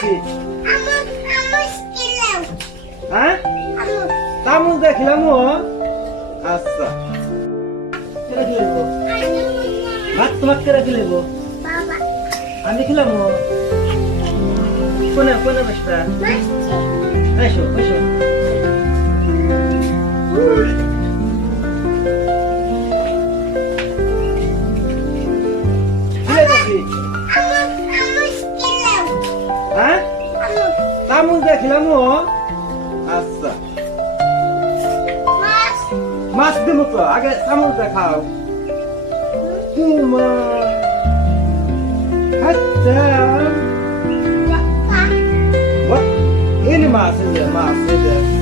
নাকি হ্যাঁ তামুল দেখলাম ও আচ্ছা কেরা খেলেব ভাত তোমার কেরা খেলেব আমি খেলাম ও কোনে কোনে বসটা এসো এসো তামুল দেখলাম ও আচ্ছা মাছ দিব তো আগে তামুল দেখাও আচ্ছা এনে মাছ মাছ